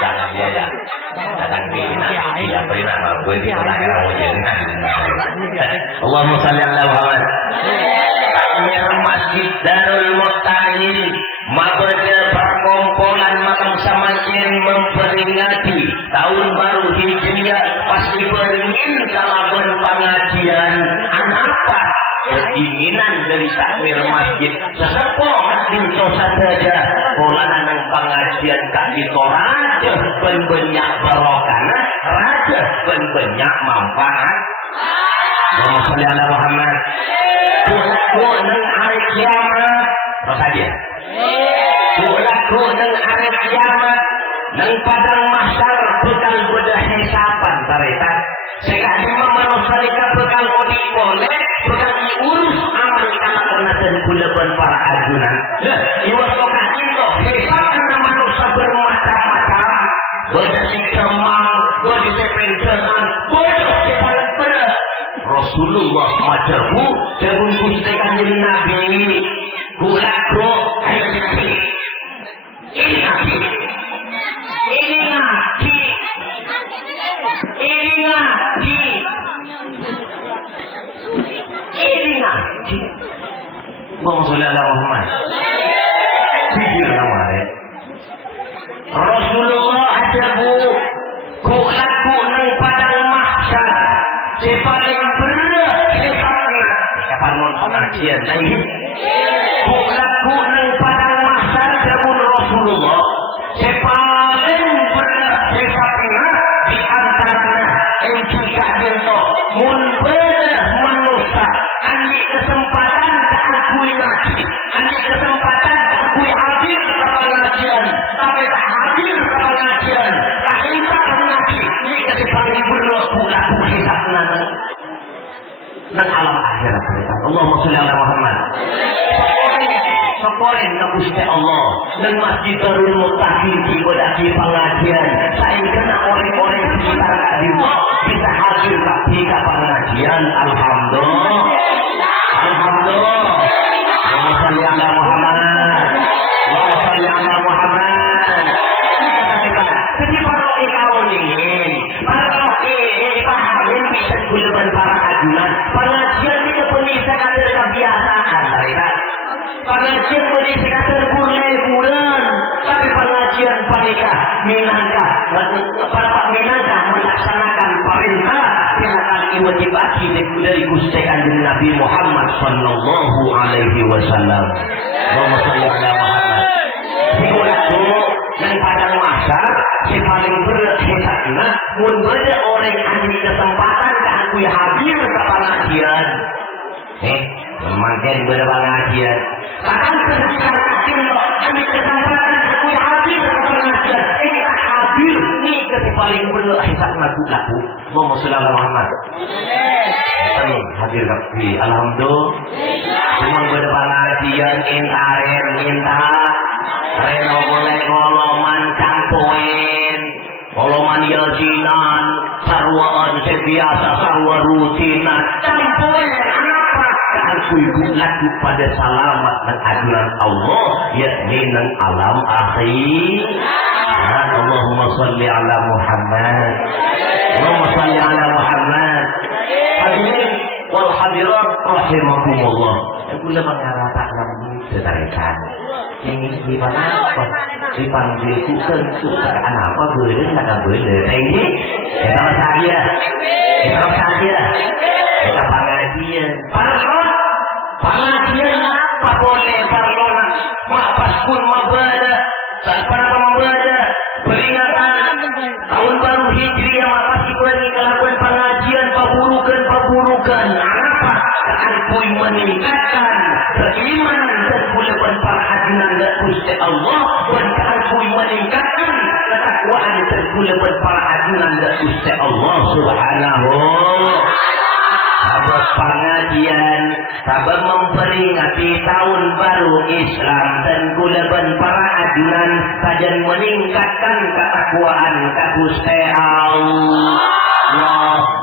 jangan dia ya. Kadang kita dia pernah mabuk di belakang wajah. Allahumma shalli ala Muhammad. Takmir Masjid Darul Muqtahin mabada perkumpulan makam samakin memperingati tahun baru Hijriah pas diperingin kalaupun pengajian apa keinginan dari takmir masjid sesepuh itu saja pola nang pengajian kaki raja benbenyak barokana raja benbenyak manfaat. Allahumma shalli ala Muhammad. Kulaku nang hari kiamat apa saja kulaku nang hari kiamat nang padang mahsyar bekal bedah hisapan tarekat sekali manusia bekal kodi boleh bekal diurus amal kana dan kulaban para ajunan iwas lokasi to hisapkan manusia bermacam-macam bedah sikemang bedah sepencenan bedah sepalan bedah Rasulullah majabu jabun Gusti Kanjeng Nabi kulaku ayo nabi ini nabi ini ngaji Allahumma sholli ala Muhammad. Sijil namanya Rasulullah ajabu kulaku nang padang mahsyar si paling berat sifatnya kapan mau pengajian lagi kulaku nang padang mahsyar jabun Rasulullah si paling berat sifatnya di antaranya yang juga jento mun berat manusia andi kesempatan akui ngaji andi kesempatan akui hadir ke pengajian tapi tak hadir ke pengajian tak hintar ngaji ini kasih paling berat kulaku hisapnya nang alam akhirat Allahumma sholli ala Muhammad. Sekolah na Gusti Allah nang Masjid Darul Muqtahin di bodaki pengajian sehingga orang-orang sekitar Allah bisa hadir di pengajian. Alhamdulillah. Alhamdulillah. Allahumma sholli ala Muhammad. Allahumma sholli ala Muhammad. Jadi para ikawon ini pahamin bisa gulungan para ajunan pengajian itu penisah kader kebiasaan mereka pengajian penisah kader bulan tapi pengajian mereka minangka para minangka melaksanakan perintah yang akan diwajibkan dari Gusti Kanjeng Nabi Muhammad sallallahu alaihi wasallam. Allahumma sholli ala Muhammad. Sikulaku yang padang mahsyar si paling berat hisabna mun beda orang ahli kesempatan keakui hadir ke pengajian memakai beda pengajian kadang terjadi ahli kesempatan keakui hadir ke pengajian hadir ni ke si paling berat hisabna kulaku Allahumma sholli ala Muhammad. Hadir ke alhamdulillah cuma beda pengajian minta reno boleh ngoloman campuin ngoloman yasinan sarwaan sebiasa sarwa rutinan campuin apa keakui laku pada salamat dan ajaran Allah yakni nang alam akhir. Allahumma sholli ala Muhammad. Allahumma sholli ala Muhammad. Hadirin wal hadirat rahimakumullah. Kula mengatakan sedarikan ini di mana apa dipanggil kuken sukaan apa boleh nggak boleh ini kita saja kita pengajian apa boleh parlon mapas pun mabada tanpa mabada peringatan tahun baru Hijriah mapas diberi kelakuan pengajian paburukan apa keakui meningkatkan keimanan dan kulaban para ajunan dan Gusti Allah dan keakui meningkatkan ketakwaan dan kulaban para ajunan dan Gusti Allah subhanahu sabab pengajian sabab memperingati tahun baru Islam dan kulaban para ajunan sajan meningkatkan ketakwaan ke Gusti Allah.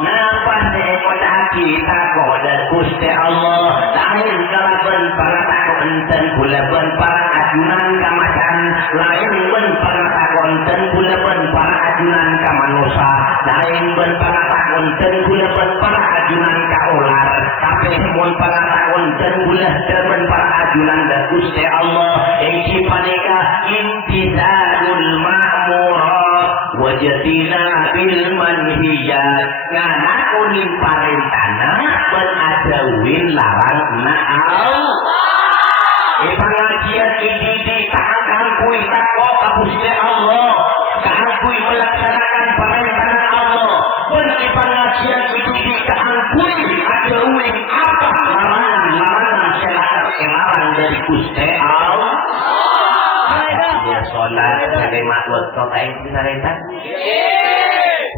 Napa sekolah kita koda Gusti Allah lain kalaban para takon dan kulaban para ajunan kamacan lain ben para takon dan ajunan ka manusia lain ben pangatakon dan gula ben para ajunan ka ular tapi mun pangatakon dan gula ben para ajunan da Gusti Allah yang cipaneka imtithalul ma'murat wajadina bil manhiyat nganakunin parentana ben adawin larang na'al pengajian ini dikangkui takwa ka Gusti Allah kangkui melaksanakan perintah Allah ben pengajian itu dikangkui adawin apa larangan syariat larang dari Gusti Allah ya sholat sebagai maklum kota yang diperintah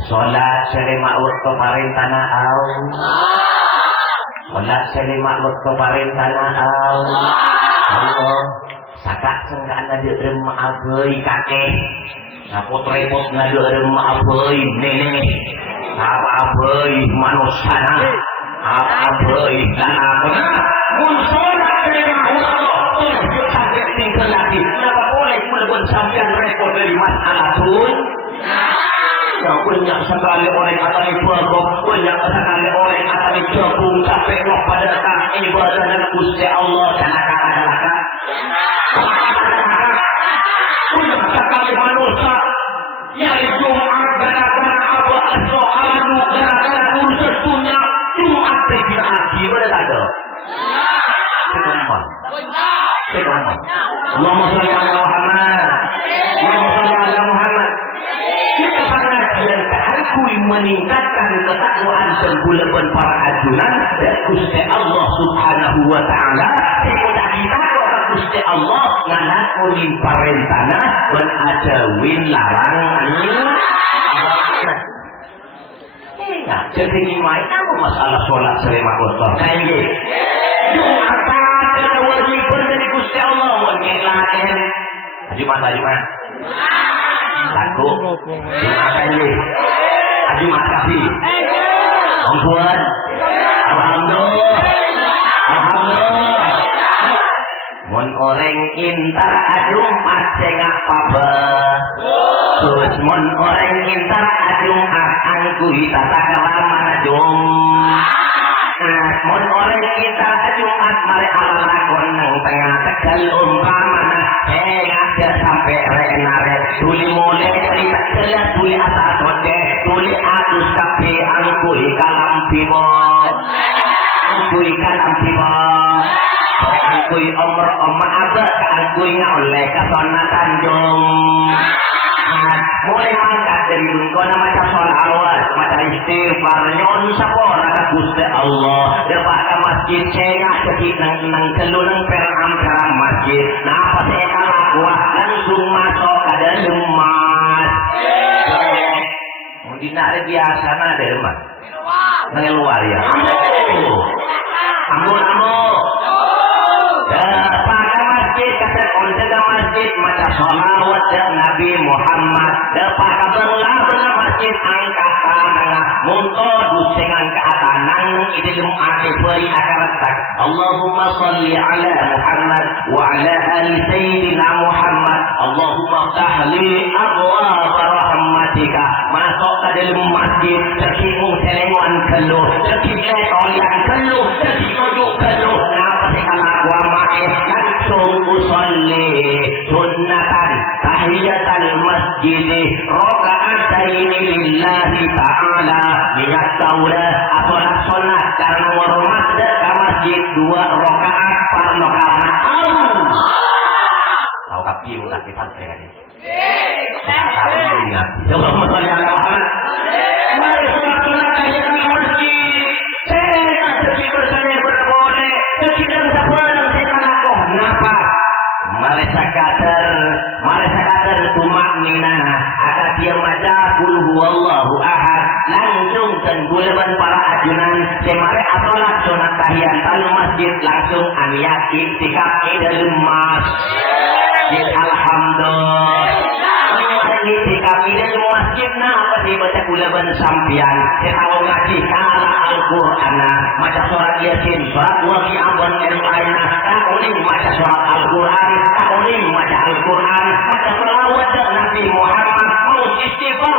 sholat sebagai maklum pemerintah Allah sholat sebagai maklum pemerintah Allah sakak sengkaan ada remah abai kakek repot-repot ngadu remah abai nenek apa abai manusia apa abai dan apa mun sholat sebagai maklum sampai tinggal lagi kenapa boleh pun sampai repot dari masalah pun ya banyak sekali orang akan ibadah banyak sekali orang akan gabung sampai roh pada ibadah dan Gusti Allah karena banyak sekali manusia yang Jumat gara-gara apa soalu gara-gara urusan sunnah Jumat tidak lagi berada sekarang Allahumma sholli ala Muhammad Allahumma sholli ala Muhammad kita pengajian keakui meningkatkan ketakwaan dan bulan para ajunan dan Gusti Allah subhanahu wa ta'ala tidak kita Gusti Allah nganakunin parentana dan adawin larangan jadi gimana kamu masalah sholat selama kotor kayak Jumatan kena wajiban dari Gusti Allah mengilahin Jumat laku Jumatan ini Jumat kasih ampun alhamdulillah mun orang intar Jumat sengak paba terus mun orang intar Jumat angkui tata kelama mun orang intar Jumat mari ala lakon nang tengah tegal umpamana ngajak sampai renare tuli mulai cerita jelas tuli asal kode tuli atus kape angkui kalam pibo angkui kalam pibo angkui omor omah abad angkui oleh kesunatan jom mulai mangkat dari bungkona macam sholawat macam istighfar nyon sapora ka Gusti Allah depan ka masjid cengah cekik nang kelu nang peram peram masjid nah apa saya kalakwa langsung masuk ke dalam mas mungkin ada biasa ada mas ngeluar ya ampun masjid macam sholawat dan Nabi Muhammad dapat kabarlah benar masjid angkat tangan muntah duseng angkat tangan ini lumati beri akar tak Allahumma salli ala Muhammad wa ala ali sayyidina Muhammad Allahumma tahli abwab rahmatika masuk ke dalam masjid terkimung selenguan keluh terkimung tolian keluh terkimung keluh kenapa sih kalau gua main langsung usolli sunnatan tahiyatal masjid raka'ataini lillahi ta'ala niat taula asolat solat karena hormat ke masjid 2 rakaat parno karena Allah tahu kapi ulah kita sekali coba masalah Muhammad mari sholat tahiyatul masjid saya jadi bersama berboleh kita berboleh kenapa mereka kadar tumak nina agar dia baca kul huwallahu ahad langsung tenggulaban para ajunan semare asolat sunat tahiyatul masjid langsung aniat iktikaf dalam masjid alhamdulillah iktikaf dalam masjid nah apa sih baca kulaban sampian tahu ngaji kala Al-Qur'an macam surat Yasin surat Waqi'ah dan lainnya uning macam surat Al-Qur'an uning macam Al-Qur'an macam selawat Nabi Muhammad mau istighfar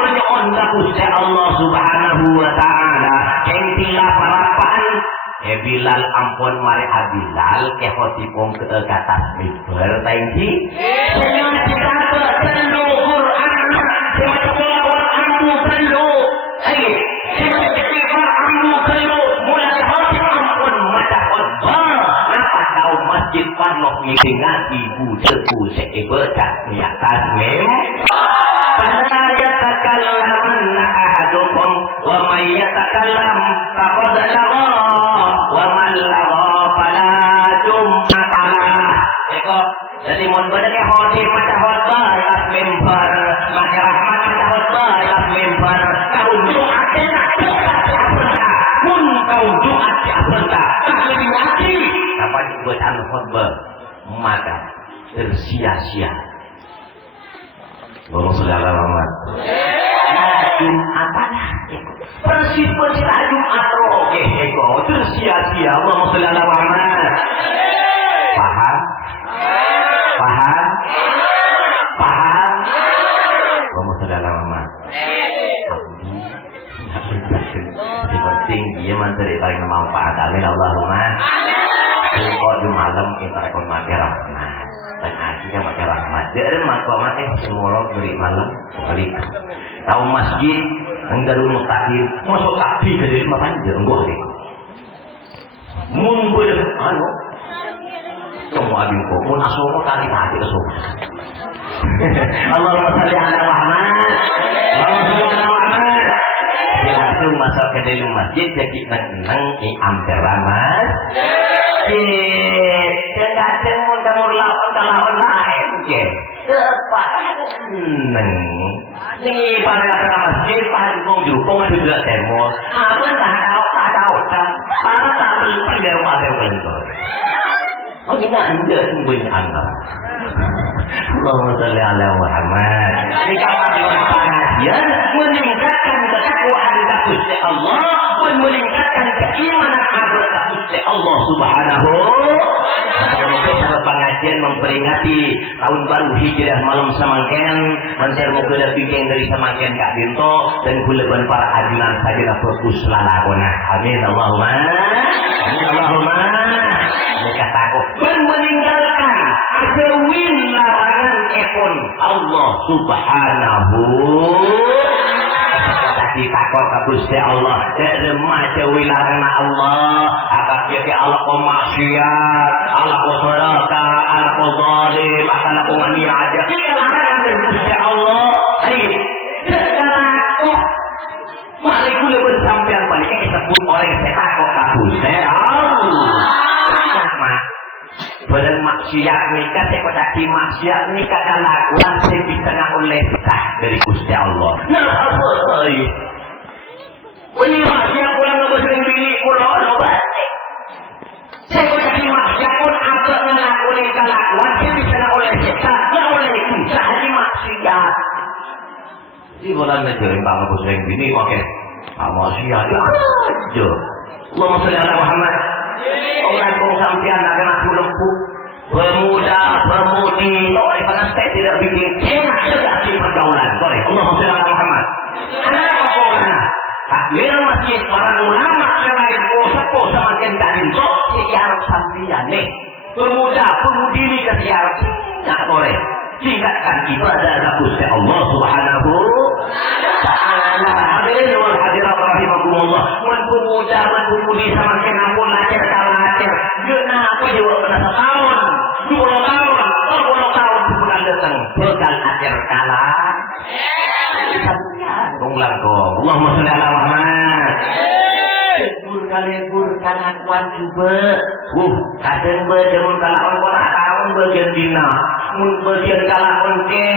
Bilal ampun mari Bilal ke hotipong ke atas mimbar tangji senang kita perlu Quran semoga ambu perlu semoga ambu perlu mulai hotip ampun mata khotbah apa kau masjid panok dengan ibu sepu sekebecat di atas fala yatakallamanna ahadukum wa may yatakallam faqad lagha wa man lagha fala jum'atalah. Eko jadi mun bener ke hoti maca khotbah atas mimbar maca rahmat maca khotbah atas mimbar kau Jumat mun kau Jumat sebentar lebih mati dapat bacaan khotbah maka tersia-sia. Allahumma sholli ala Muhammad. Jumatan persis Jumat roge eko tersia-sia. Allahumma sholli ala Muhammad. Paham? Paham? Paham? Allahumma sholli ala Muhammad. Yang penting dia menteri paling bermanfaat. Amin Allahumma. Kok di malam kita rekon mati rahmat. Dan akhirnya pakai rahmat. Dia ada makomat semua beri malam balik. Tahu masjid enggak dulu takdir masuk takdir ke dalam panjang enggak deh. Mun ber anu semua abin kok mun asomo kali hati asomo. Allahumma shalli ala Muhammad. Allahumma shalli ala Muhammad. Langsung masuk ke dalam masjid jadi tenang amper ramad. Tidak temu lawan lain je. Tepat neng. Ni pada masjid panggung jupong juga temu. Apa tak tahu kan? Apa tak pada pada bentuk. Oh kita anda sembunyi anda. Allahumma shalli ala Muhammad. Jika ada pengajian meningkatkan ketakwaan kepada Allah, meningkatkan keimanan kepada Allah Subhanahu. Semoga pengajian memperingati tahun baru Hijrah malam semangken, mancer moga da bikin dari semangken Kak Dinto dan kuleban para ajunan saja fokus lalakona. Amin Allahumma. Amin Allahumma. Mereka takut meninggalkan asewin larangan ekon Allah Subhanahu. Tapi takut Gusti Allah dari maca wilaran Allah apa dia Allah ko maksiat Allah ko neraka Allah ko zalim Allah ko mania aja larangan dari Gusti Allah hai takut mari kula bersampean balik disebut orang takut ka Gusti Allah sama bener maksiat nikah sekolah di maksiat nikah kalakuan saya ditengah oleh sah dari Gusti Allah. Nah apa saya? Ini maksiat pulang ngebesering bini pulang obatnya. Sekolah di maksiat pun apa ngelakuin kalakuan saya ditengah oleh sah, nggak oleh sah di maksiat. Di bulan ngejaring banget ngebesering bini oke. Maksiat ya aja. Allahumma sholli ala Muhammad. Orang kong sampian akan aku lempuk pemuda pemudi oleh karena saya tidak bikin enak sudah di pergaulan boleh Allahumma sholli ala Muhammad. Kenapa kok karena takmir masjid para ulama selain sepuh semakin kanin kok siar sampian nih pemuda pemudi ini kesiaran tidak boleh tingkatkan ibadah Gusti Allah Subhanahu ta'ala. Hadirin wal hadirat rahimakumullah. Mun pemuda mun pemudi semakin ampun lacer kalacer. Kenapa juga kena setahun, 20 tahun, 30 tahun bukan datang. Bekal acer kala. Ulang kok. Allahumma sholli ala Muhammad. Lebur kalakuan juga. Kadang berdemun kalakuan kona tahun bagian dina. Mun bagian kalakuan ke.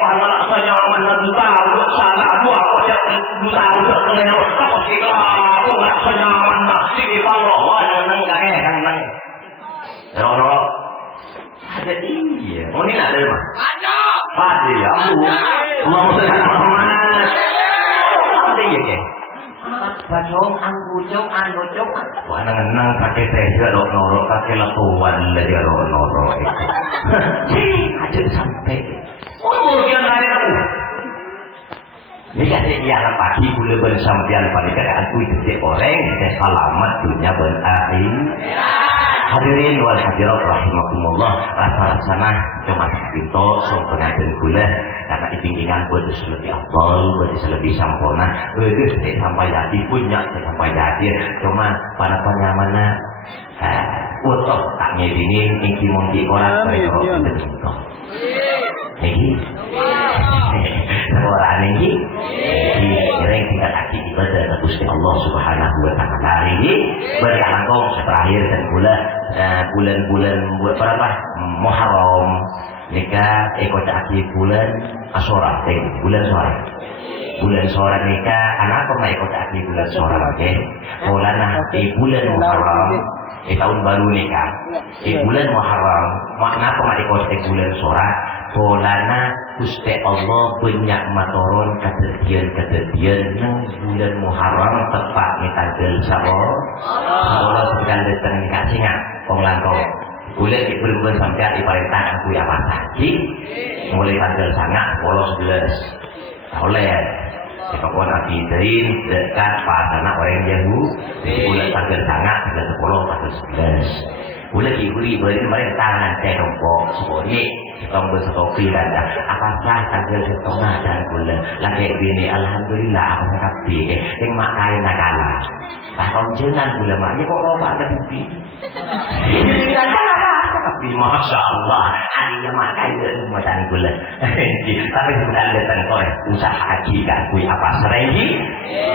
Anak saya mana tahu salah buat kocak tahu kelewat. Kau kita anak saya mana sih kalau ada nang kakek nang. Rono. Ada iya. Oh ini ada mah. Ada. Ada ya. Allahumma sholli ala Muhammad. Ada ya ke. Bacong, anggujong, anggujong. Wah, nang pakai teh, noro, pakai latuan, lagi noro. Aja sampai. Oh, dia lain aku. Nika sekian pagi kula bersampian pada keadaan kuih gede orang kita selamat dunia dan akhirat. Hadirin wal hadirat rahimakumullah, rasa-rasana cuma pintu sombongan kula karena ipingingan buat lebih afdal, buat lebih sampurna. Sampai jadi punya sampai jadi cuma pada penyamana utuh tak ngedinin ingki mongki orang berikut itu. Niki orang ini kira tingkat aktif ibadah Gusti Allah Subhanahu wa taala ini berkangkong terakhir dan bulan berapa Muharram nikah ikut aktif bulan Asyura bulan Asyura nikah anak pernah ikut aktif bulan Asyura oke bulan Muharram tahun baru nikah bulan Muharram makna pernah ikut bulan Asyura polana Gusti Allah banyak matoron kejadian nang bulan Muharram tepat ni tanggal sabor Allah sedang datang nikah singa wong langgong bulan ibu sampai diperintah aku ya pagi mulai tanggal sangat polos 11 oleh Pokoknya Nabi Idrin dekat pasana orang Yahudi di bulan tanggal sangat tanggal 10 tanggal 11 bulan ibu berarti tangan saya rompok semuanya kita bersekopi dan apakah tanggal setengah dan bulan lagi bini alhamdulillah aku mengerti yang makai nakala tahun jenang bulan maknya kok rombak ke pipi tapi masya Allah harinya makai macam bulan tapi sudah datang korek usaha haji kan kui apa serengi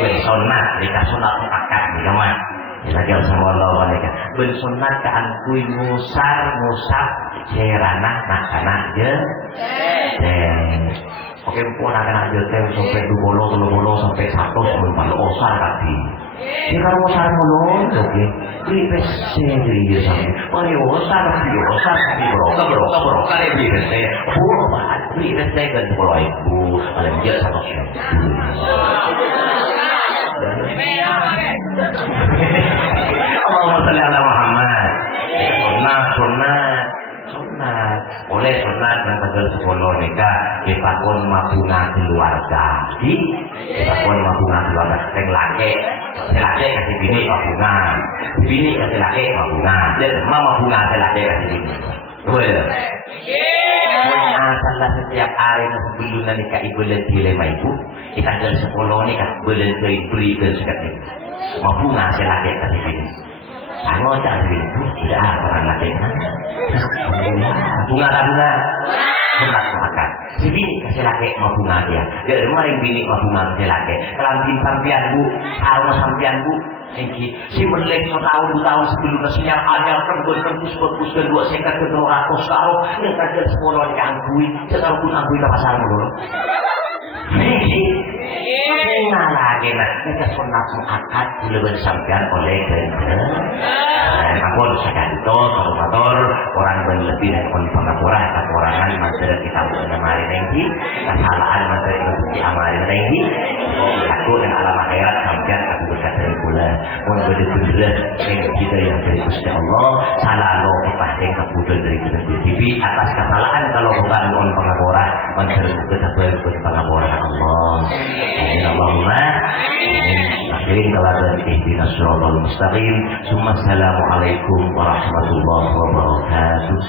kui sunat nikah sunat akad nih teman lagi sama Allah mereka bersunat kan kui musar ceranah nak je oke pun akan je sampai 20 sampai 100 sebelum osar tadi ini kalau osar mulon oke ini pesen jadi dia sampai oh osar tapi beroka ini pesen ini pesen kan 10.000 paling dia 100.000 Allahumma shalli ala Muhammad sunat oleh sunat dan tanggal 10 nikah kita pun mabunga keluarga kita pun mabunga keluarga yang laki kasih bini mabunga bini kasih laki mabunga dan mabunga kasih laki kasih bini boleh salah setiap hari sebelum nikah ibu dan dilema ibu kita tanggal 10 nikah boleh beri dan sekali mabunga kasih laki kasih bini Aku tak begitu, tidak ada orang lain. Bunga sunat makan. Si bini kasih laki mau bunga dia. Dia kemarin bini mau bunga kasih laki. Kelantin sampian bu, alma sampian bu. Si melek tahun 2 tahun sebelum nasinya ada tembus kedua sekat ke 200 tahun. Ini kajian 10 dianggui. Sekarang pun anggui ke pasar dulu. Nah lagi nak kita sunat akad belum disampaikan oleh aku sekali itu motor orang berlebih dan pengapura kekurangan materi kita bukan mari tinggi kesalahan materi itu amari tinggi aku dan alam akhirat sampai aku berkata dari bulan pun benar-benar kita yang dari Gusti Allah salah lo pasti kebutuhan dari TV atas kesalahan kalau bukan on pengapura materi kita berbuat pengapura Allah Allahumma akhirin kawasan ihdinas siratal mustaqim. Assalamualaikum warahmatullahi wabarakatuh.